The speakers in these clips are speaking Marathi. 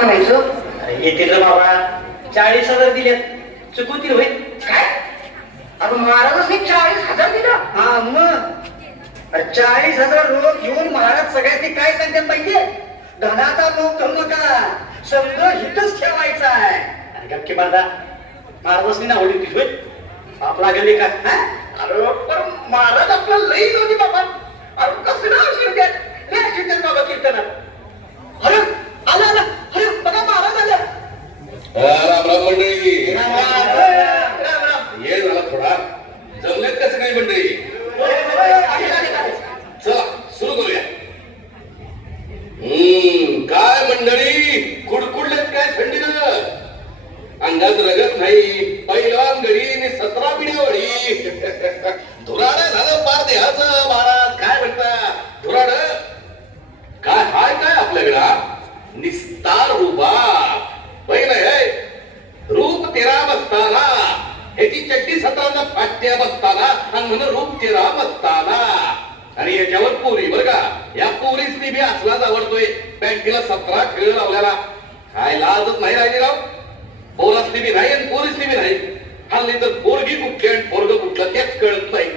म्हणायचं? येतील रे बाबा, 40,000 दिलेत, चुकवतील होईल काय? अरे महाराजांनी 40,000 दिला? हा मग 40,000 रोग घेऊन महाराज सगळ्यांनी काय सांगतात पाहिजे? धनाचा मोह करू नका, सगळं हितच ठेवायचं आहे. गपके बांधा, महाराजांनी ना आवडील होईल आपला गेले का? अरे पण महाराज आपल्याला लई नव्हती बाबा. अरे कसं ना आशीर्वाद लई आशीर्वाद बाबा कीर्तनात. अरे आला आला, अरे बघा महाराज आला. राम राम मंडळी. राम राम. ये झाला थोडा, जमलेत कसं काय मंडळी? चला सुरू करूया. काय मंडळी, कुडकुडलेत काय थंडीनं? अंगात रगत नाही, पहिलान घडी 17 पिढ्यावडी. धुराड झालं पार देहाचं. महाराज काय म्हणता? धुराड काय हाय काय आपल्याकडा? निस्तार रूपा पहिलं आहे रूप तेरा बसताना, ह्याची चड्डी 17 फाटत्या बसताना आणि म्हणून रूप तेरा बसताना. आणि याच्यावर पोरी बर का, या पोरीसनी बी असलाच आवडतोय. बँकेला 17 खेळ लावल्याला काय लाजच नाही राहिली राव. पोरासनी बी नाही आणि पोरीसनी बी नाही. हल्ली तर पोरगी कुठली आणि पोरग कुठलं तेच कळत नाही.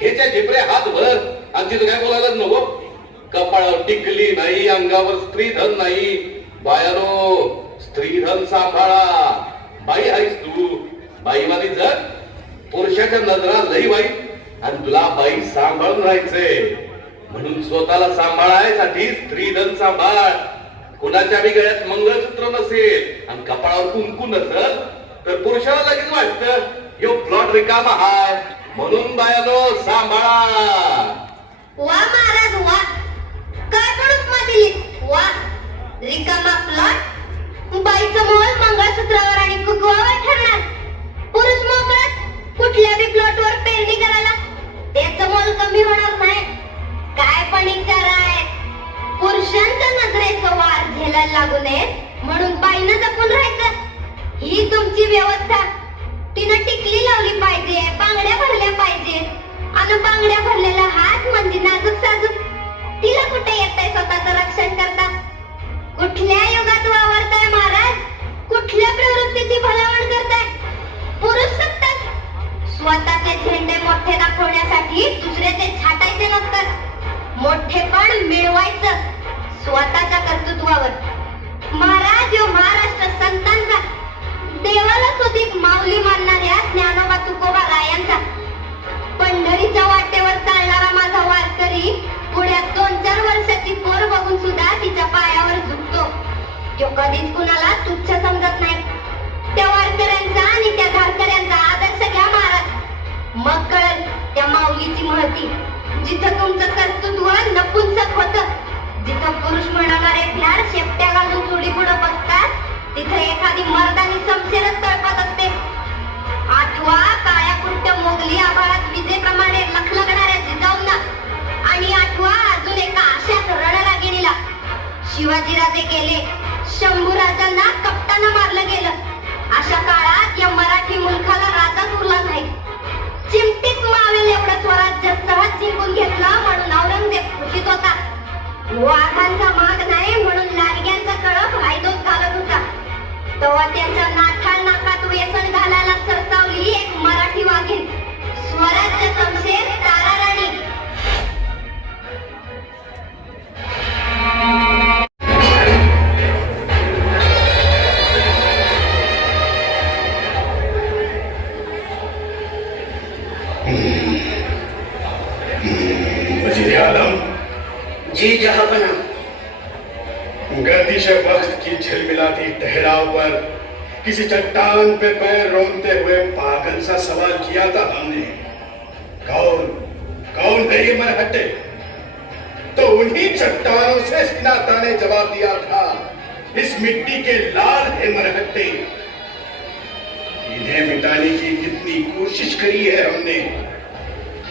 ह्याच्या झिपऱ्या हात भर आणि तिथं काय बोलायलाच नको. कपाळावर टिकली नाही, अंगावर स्त्रीधन नाही. बायानो, स्त्रीधन सांभाळा. बाई आहेस तू, बाई वाली जर पुरुषाच्या नजरा लई वाईट आणि तुला बाई सांभाळून राहायचंय. म्हणून स्वतःला सांभाळायसाठी स्त्रीधन सांभाळ. कुणाच्या बी गळ्यात मंगळसूत्र नसेल आणि कपाळावर कुंकू नसेल तर पुरुषाला लगेच वाटतं यो प्लॉट रिकामा हाय. म्हणून बायानो सांभाळा. वा महाराज वा, काय पण उपमा दिली. वा, रिकामा प्लॉट, बाईचं मोल मंगळसूत्रावर आणि कुंकवावर ठरणार. पुरुष मोकळाच कुठल्या बी प्लॉटवर पेरणी करायला, त्याचं मोल कमी होणार नाही. काय पण विचार आहे. पुरुषांच्या नजरेचं वार झेलायला लागू नये म्हणून बाईनं जपून राहायचं. ही तुमची व्यवस्था. तिनं टिकली लावली पाहिजे, बांगड्या भरल्या पाहिजे. आणि बांगड्या भरलेला हात म्हणजे नाजूक साजूक. तिला कुठे येतंय स्वतःचं रक्षण करता? कुठल्या युगात वावरताय महाराज? कुठल्या प्रवृत्तीची भलावण करताय? पुरुष सत्ताक. स्वतःचे झेंडे मोठे दाखवण्यासाठी दुसऱ्याचे छाटायचे नसतात. मोठेपण मिळवायचं स्वतःच्या कर्तृत्वावर. महाराज यो महाराष्ट्र संतांचा, देवाला सुधीक माऊली मानणाऱ्या ज्ञानोबा तुकोबा रायांचा, पंढरीच्या वाटेवर चालणारा माझा वारकरी पुढ्यात 2-4 वर्षाची पोर बघून सुद्धा तिच्या पायावर झुकतो. तो कधीच कुणाला तुच्छ समजत नाही. त्या वारकऱ्यांचा आणि त्या धारकऱ्यांचा आदर्श घ्या महाराज. मग कळेल त्या माऊलीची महती. जिथं तुमचं कर्तृत्व नपुंसक होतं, जिथं पुरुष म्हणणारे भ्याड शेपट्या घालून चुडी पुढे बसतात, तिथं एखादी मर्दानी समशेरच तळपत असते. आठवा काळ्या कुट्ट मोगली आभाळात विजेप्रमाणे लखलखणाऱ्या जिजाऊंना. आणि आठवा अजून एका अशाच रणरागिणीला. शिवाजीराजे गेले, शंभूराजांना कपटानं मारलं गेलं. अशा काळात या मराठी मुलखाला राजाच उरला नाही. चिमटीत मावेल एवढं स्वराज्य सहज जिंकून घेतलं म्हणून औरंगजेब खुशीत होता. वाघांचा माग नाही म्हणून लाडग्यांचा कळप हायदोस घालत होता. तेव्हा त्यांच्या नाठाळ नाकात व्यसन घालायला सरसावली एक मराठी वाघीण. स्वराज्य समशेर ताराराणी. वजीर आलम जी जहांपना। गर्दिश वक्त की झिलमिलाती ठहराव पर किसी चट्टान पे पैर रोकते हुए पागल सा सवाल किया था हमने, कौन कौन है ये मरहट्टे? तो उन्हीं चट्टानों से सिनाता ने जवाब दिया था, इस मिट्टी के लाल है मरहट्टे। इन्हें मिटाने की कितनी कोशिश करी है हमने,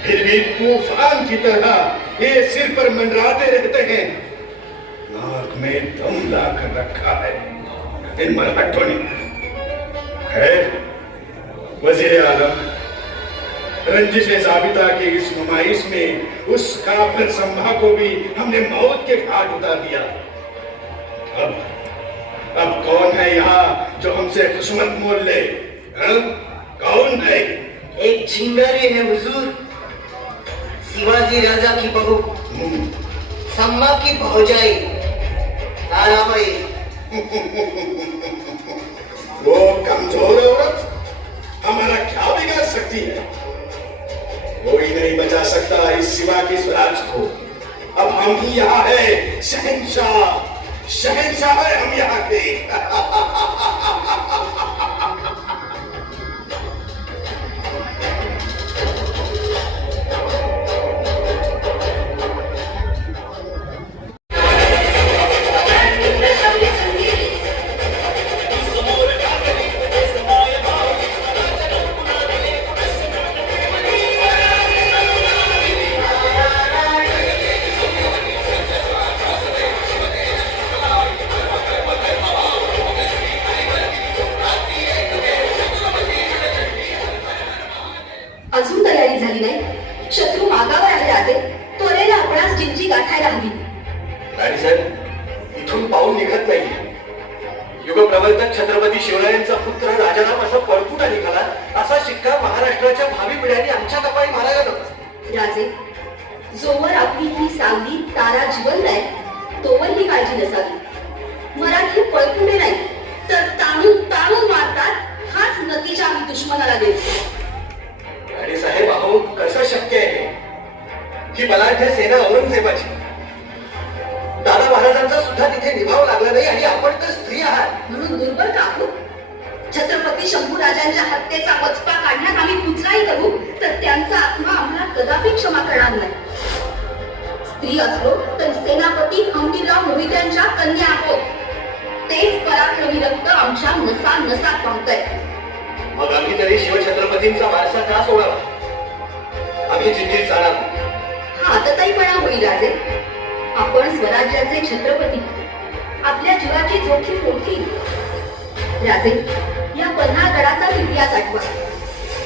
फिर भी तूफान की तरह ये सिर पर मंडराते रहते हैं। नाक में दम लाकर रखा है इन मरहट्टों ने। खैर वजीर आलम, रंजिश ज़ाबिता की इस नुमाइश में उस काफिर सम्मा को भी हमने मौत के घाट उतार दिया। अब कौन है यहाँ जो हमसे खुशमत मोल ले? हाँ? कौन है? एक चिंगारी है हुजूर, शिवाजी राजा की बहू, सम्मा की भौजाई ताराबाई। वो कमजोर औरत हमारा क्या बिगाड़ सकती है? कोई नहीं बचा सकता इस शिवा की स्वराज को। अब हम ही यहाँ है, शहंशाह, शहंशाह है हम यहाँ के। अजून तयारी झाली नाही. शत्रू मागावर आहे राजे. त्वरेला आपणास जिंजी गाठायला हवी. राणी साहेब, इथून पाऊल निघत नाही. युगप्रवर्तक छत्रपती शिवरायांचा पुत्र राजाराम असा पळपुटा निघाला, असा शिक्का महाराष्ट्राच्या भावी पिढ्यांनी आमच्या कपाळी मारायला नको. राजे, जोवर आपली ही सावली तारा जिवंत आहे तोवर ही काळजी नसावी. मराठी पळपुटे नाही तर ताणून ताणून मारतात, हाच नतीजा आम्ही दुश्मनाला देतो. राणी साहेब, अहो कसं शक्य आहे? ही बलाढ्य सेना औरंगजेबाची. दादा महाराजांचा सुद्धा तिथे निभाव लागला नाही आणि आपण तर स्त्री आहात. म्हणून दुर्बल का आहोत? छत्रपती शंभूराजांच्या हत्येचा वचपा काढण्यात आम्ही कुचराई करू तर त्यांचा आत्मा आम्हाला कदापि क्षमा करणार नाही. स्त्री असलो तर सेनापती हंबीरराव मोहित्यांच्या कन्या आहोत. तेच पराक्रमी रक्त आमच्या नसा नसात वाहतंय. मग आम्ही तरी शिवछत्रपतींचा वारसा का सोडावा? आम्ही जिंजीत जाणार. हा आतताईपणा होईल राजे. आपण स्वराज्याचे छत्रपती, आपल्या जीवाची जोखीम मोठी. राजे, या पन्हाळगडाचा इतिहास आठवा.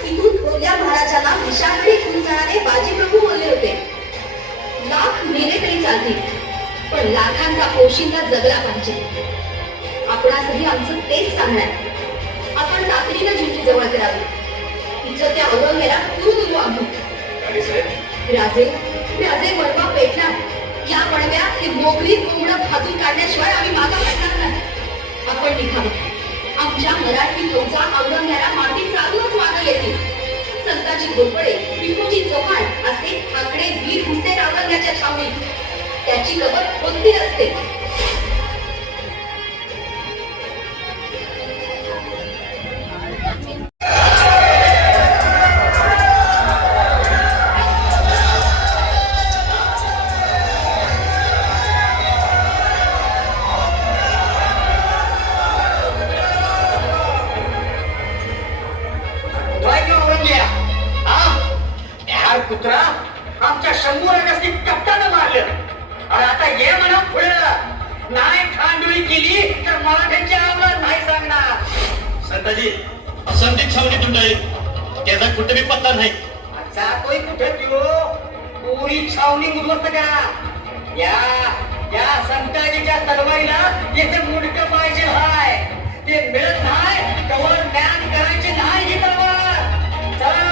इथून थोरल्या महाराजांना विशाळकडे घेऊन जाणारे बाजीप्रभू बोलले होते, लाख मेले तरी चालतील पण लाखांचा पोशिंदा जगला पाहिजे. आपणासही आमचं तेच सांगणार. आपण तातडीनं जिंजी जवळ करावी. तिचं त्या औरंगेला दूर आणू. राणी साहेब, राजे, राजे वळवा पेटला. या वळव्यात हे मोगरी कोंबडं भाजून काढण्याशिवाय आम्ही मागा पडणार नाही. आपण निघावं. आमच्या मराठी फौजा औरंग्याला माती चालूनच मागे येतील. संताजी घोरपडे, टिपूजी चव्हाण असे ठाकरे वीर घुसते औरंग्याच्या छावणीत. त्याची कबर कोणती असते. कुत्रा आमच्या शंभूराजांनी कप्तानं मारलं आणि आता ये म्हणा पुढं. नाही खांडोळी केली तर मराठ्यांची आवड नाही सांगणार. संताजी, संदीप छावणीतून जाईल, त्याचा कुठेही पत्ता नाही. जातोय कुठे त्यो? पुरी छावणी उद्ध्वस्त करा. या संताजीच्या तलवारीला त्याचं मुंडकं पाहिजे हाय. ते मिळत नाही तवर ज्ञान करायचे नाही ही तलवार. चला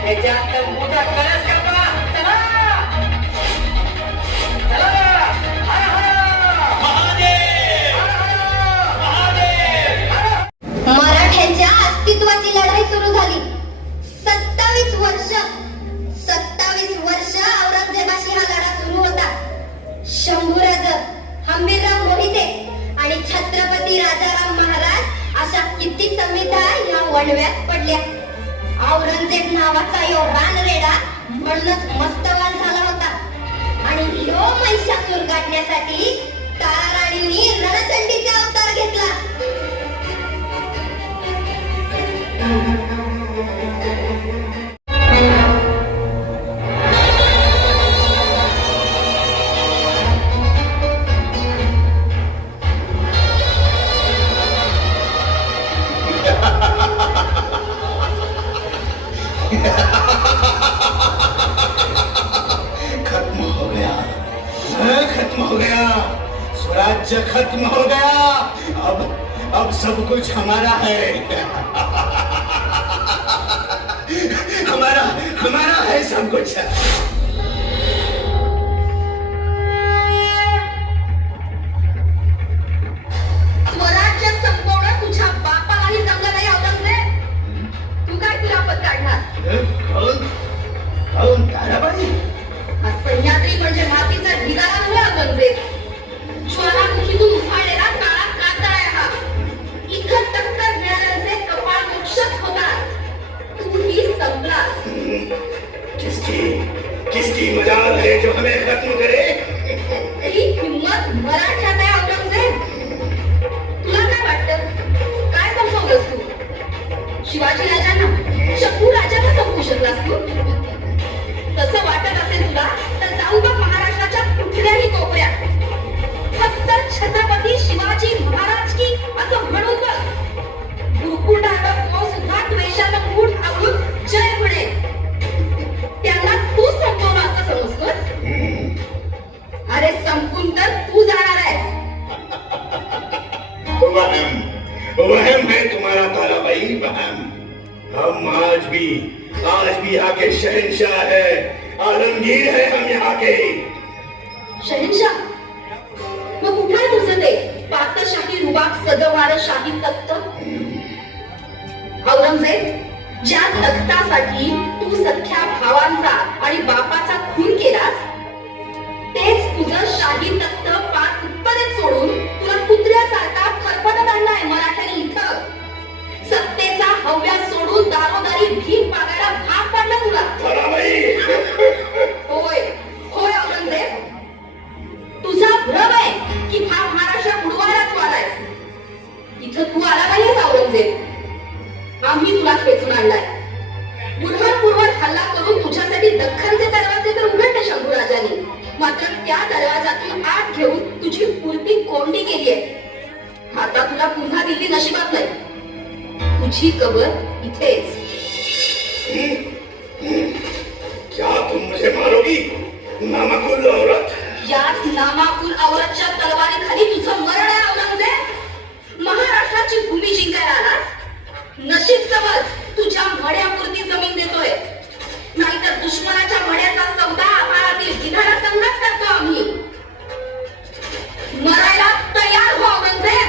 त्याच्यात मोठा कळस कापा. चला चला. हर हर महादेव, महादेव. मराठ्यांच्या अस्तित्वाची लढाई सुरू झाली. 27 वर्ष औरंगजेबाशी हा लढा सुरू होता. शंभूराज, हंबीरराव मोहिते आणि छत्रपती राजाराम महाराज अशा किती संविधा या वणव्यात पडल्या. औरंगजेब नावाचा यो रानरेडा म्हणूनच मस्तवाल झाला होता आणि ह्यो महिषासूर गाठण्यासाठी ताराराणींनी रणचंडीचा अवतार घेतला. खत्म हो गया, खत्म हो गया. स्वराज्य खत्म हो गया, अब सब कुछ हमारा है। हमारा है सब कुछ। स्वराज्य संपवणं तुझ्या बापालाही जमलं नाही औरंगजेब. तू काय कुरापत काढणार? कौन ताराबाई? हा सह्याद्री म्हणजे मातीचा ढिगारा नव्हे औरंगजेब. ज्वालामुखीतून उफाळलेला काळा कातळ आहे हा. इथं टक्कर घेणाऱ्यांचे कपाळ मोक्षच होतात. तूही संपलास. किसकी मजाल है जो हमें खत्म करे? ही हिम्मत मराठ्यात आहे औरंगजेब. तुला काय वाटतं? काय संपवलंस तू? शिवाजी राजांना, शकू राजांना संपवू शकलास तू? तसं वाटत असेल तुला तर जाऊ बघ महाराष्ट्राच्या कुठल्याही कोपऱ्यात. फक्त छत्रपती शिवाजी महाराज की असं म्हणून बघ. गुरुकुंडाला सुद्धा द्वेषानं मूठ आवळून जय म्हणे. त्यांना तू संपवलं असं समजतोस? अरे संपून तर तू जाणार आहेस. वहम है तुम्हारा ताराबाई, वहम। हम आज भी यहाँ के शहंशाह है, आलमगीर है हम यहाँ के। शहनशाह? मग कुठे आहे तुझं ते पातशाही रुबाब सजवणारं शाही तख्त? औरंगजेब, ज्या तख्तासाठी तू सख्या भावांचा आणि बापाचा खून केलास, तेच तुझं शाही तख्त पाक उत्पन्नात सोडून तुला कुत्र्यासारखा फरफटत आणलाय मराठ्याने इथं. सत्तेचा हव्यास सोडून दारोदारी भीक मागायला भाग पाडला तुला. होय होय औरंगजेब, तुझा भ्रम आहे की हा महाराष्ट्र बुडवायला तू आलायस. इथं तू आला नाहीस औरंगजेब. आम्ही तुला खेचून आणलाय. बुरहानपूरवर हल्ला करून तुझ्यासाठी दख्खनचे दरवाजे तर उघडले शंभू राजांनी. मात्र त्या दरवाजातून आत घेऊन तुझी पुरती कोंडी केली आहे. आता तुला पुन्हा दिल्ली नशिबात नाही. तुझी कबर इथेच. क्या तुम मुझे मारोगी, नामाकुल औरत? याच नामाकुल औरतच्या तलवारीखाली तुझं मरण आहे औरंगजेब. महाराष्ट्राची भूमी जिंकायला आलास. नशीब समज तुझ्या मड्यापुरती जमीन देतोय. नाहीतर दुश्मनाच्या मड्याचा सौदा आभाळातील गिधाडा संघच करतो आम्ही. मरायला तयार हो औरंगजेब.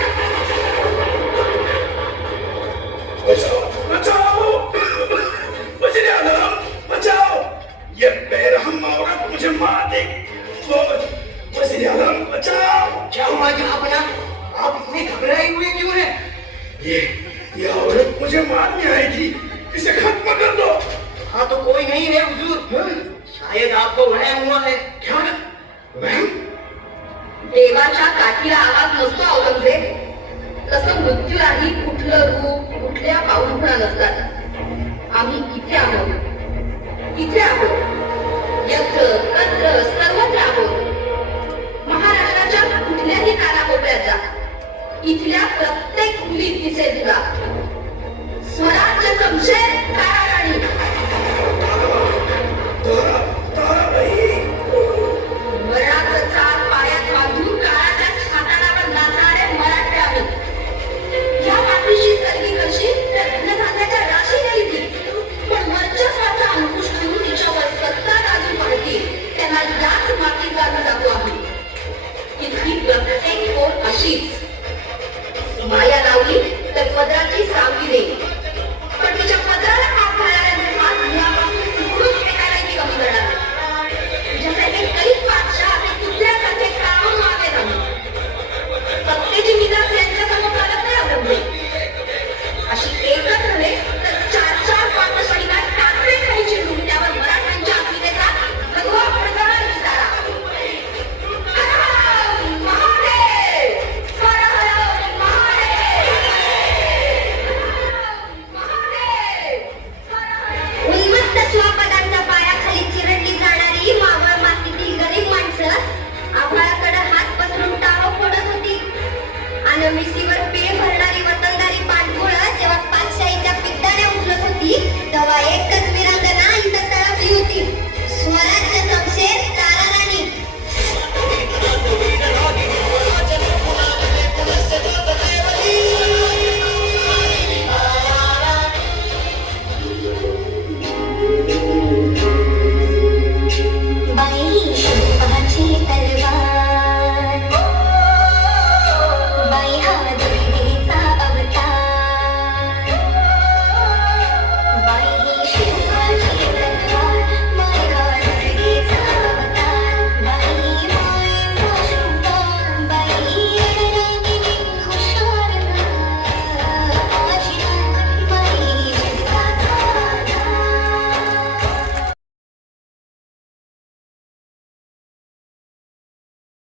बचाओ बचाओ, वज़ीर आज़म बचाओ, ये बेरहम औरत मुझे मार देगी। वज़ीर आज़म बचाओ। क्या हुआ जहांपना? आप इतने घबराए हुए क्यों हैं? ये औरत मुझे मारने आई थी, इसे खत्म कर दो। हाँ तो कोई नहीं है हुजूर, शायद आपको वहम हुआ है। क्या वहम? देवाच्या काठीला आवाज नसतो औरंगजेब. तसं मृत्यूलाही कुठलं रूप, कुठल्या पाऊलखुणा नसतात. आम्ही इथे आहोत. यत्र तत्र सर्वत्र आहोत. महाराष्ट्राच्या कुठल्याही कानाकोपऱ्यात जा. इथल्या प्रत्येक खोलीत दिसेल तुला. स्वराज्य संशय ताराराणी.